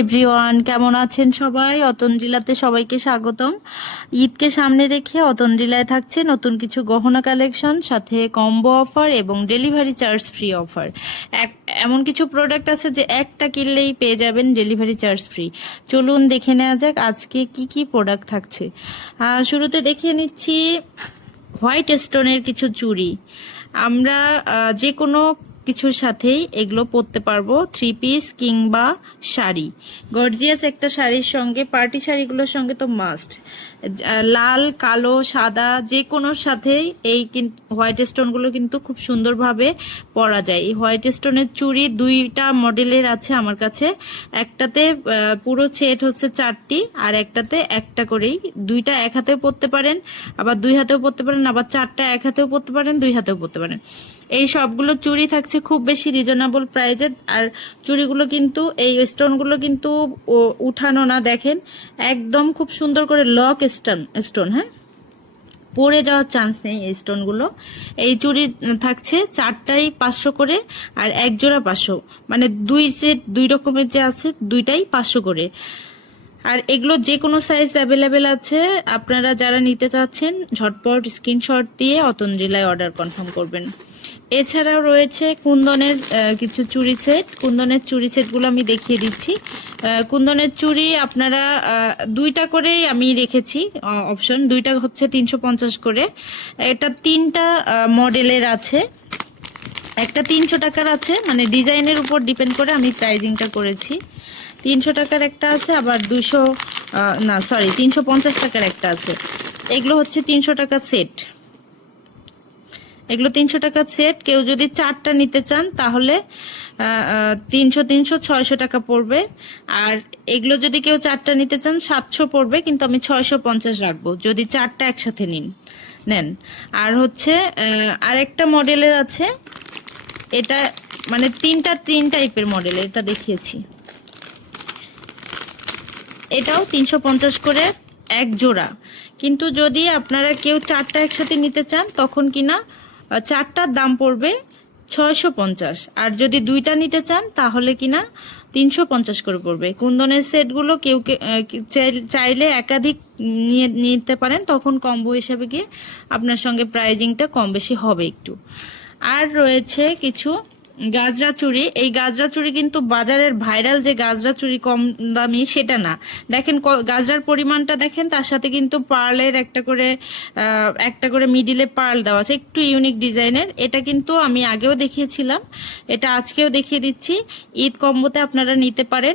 Everyone, কেমন আছেন সবাই? অতন্দ্রিলাতে সবাইকে স্বাগতম। ঈদকে সামনে রেখে অতন্দ্রিলায় থাকছে নতুন কিছু গহনা কালেকশন, সাথে কম্বো অফার এবং ডেলিভারি চার্জ ফ্রি অফার। এমন কিছু প্রোডাক্ট আছে যে একটা কিনলেই পেয়ে যাবেন ডেলিভারি চার্জ ফ্রি। চলুন দেখে নেওয়া যাক আজকে কি কি প্রোডাক্ট থাকছে। শুরুতে দেখে নিচ্ছি হোয়াইট স্টোনের কিছু চুড়ি। আমরা যে কোনো কিছুর সাথেই এগুলো পরতে পারবো, থ্রি পিস কিংবা শাড়ি। গর্জিয়াস একটা শাড়ির সঙ্গে, পার্টি শাড়িগুলোর সঙ্গে তো মাস্ট। লাল, কালো, সাদা যে কোনোর সাথেই এই হোয়াইট স্টোনগুলো কিন্তু খুব সুন্দরভাবে পরা যায়। এই হোয়াইট স্টোনের চুড়ি দুইটা মডেলের আছে আমার কাছে। একটাতে পুরো সেট হচ্ছে 4টি, আর একটাতে একটা করেই। দুইটা এক হাতেও পরতে পারেন, আবার দুই হাতেও পরতে পারেন, আবার 4টা এক হাতেও পরতে পারেন, দুই হাতেও পরতে পারেন। এই সবগুলো চুড়ি থাকছে খুব বেশি রিজনেবল প্রাইজে। আর চুড়িগুলো কিন্তু, এই স্টোনগুলো কিন্তু উঠানো না, দেখেন একদম খুব সুন্দর করে লক স্টোন, হ্যাঁ, পড়ে যাওয়ার চান্স নেই এই স্টোনগুলো। এই চুড়ি থাকছে 4টাই 500 করে, আর এক জোড়া 500, মানে দুই সেট, দুই রকমের যে আছে দুইটাই 500 করে। আর এগুলো যে কোনো সাইজ অ্যাভেলেবেল আছে। আপনারা যারা নিতে চাচ্ছেন ঝটপট স্ক্রিনশট দিয়ে অতন্দ্রিলায় অর্ডার কনফার্ম করবেন। এছাড়াও রয়েছে কুন্দনের কিছু চুড়ি সেট। কুন্দনের চুড়ি সেটগুলো আমি দেখিয়ে দিচ্ছি। কুন্দনের চুড়ি আপনারা দুইটা করেই আমি রেখেছি অপশন, দুইটা হচ্ছে 350 করে। এটা 3টা মডেলের আছে। একটা 300 টাকার আছে, মানে ডিজাইনের উপর ডিপেন্ড করে আমি প্রাইজিংটা করেছি। 300 টাকার একটা আছে, আবার 350 টাকার একটা আছে। এগুলো হচ্ছে 300 টাকা সেট। এগুলো 300 টাকা সেট। কেউ যদি 4টা নিতে চান তাহলে 300 600 টাকা পড়বে। আর এগুলো যদি কেউ 4টা নিতে চান 700 পড়বে, কিন্তু আমি 650 রাখবো যদি 4টা একসাথে নেন। আর হচ্ছে আরেকটা মডেলের আছে, এটা মানে 3 টাইপের মডেল, এটা দেখিয়েছি। এটাও 350 করে এক জোড়া। কিন্তু যদি আপনারা কেউ 4টা একসাথে নিতে চান তখন কিনা 4টার দাম পড়বে 650। আর যদি 2টা নিতে চান তাহলে কিনা 350 করে পড়বে। কুন্দনের সেটগুলো কেউ চাইলে একাধিক নিতে পারেন, তখন কম্বো হিসেবে গিয়ে আপনার সঙ্গে প্রাইজিংটা কম বেশি হবে একটু। আর রয়েছে কিছু গাজরা চুড়ি। এই গাজরা চুড়ি কিন্তু বাজারের ভাইরাল যে গাজরা চুড়ি কম দামি সেটা না। দেখেন গাজরার পরিমাণটা দেখেন, তার সাথে কিন্তু পার্লের একটা করে মিডিলে পার্ল দেওয়া আছে, একটু ইউনিক ডিজাইনের। এটা কিন্তু আমি আগেও দেখিয়েছিলাম, এটা আজকেও দেখিয়ে দিচ্ছি। ঈদ কম্বোতে আপনারা নিতে পারেন।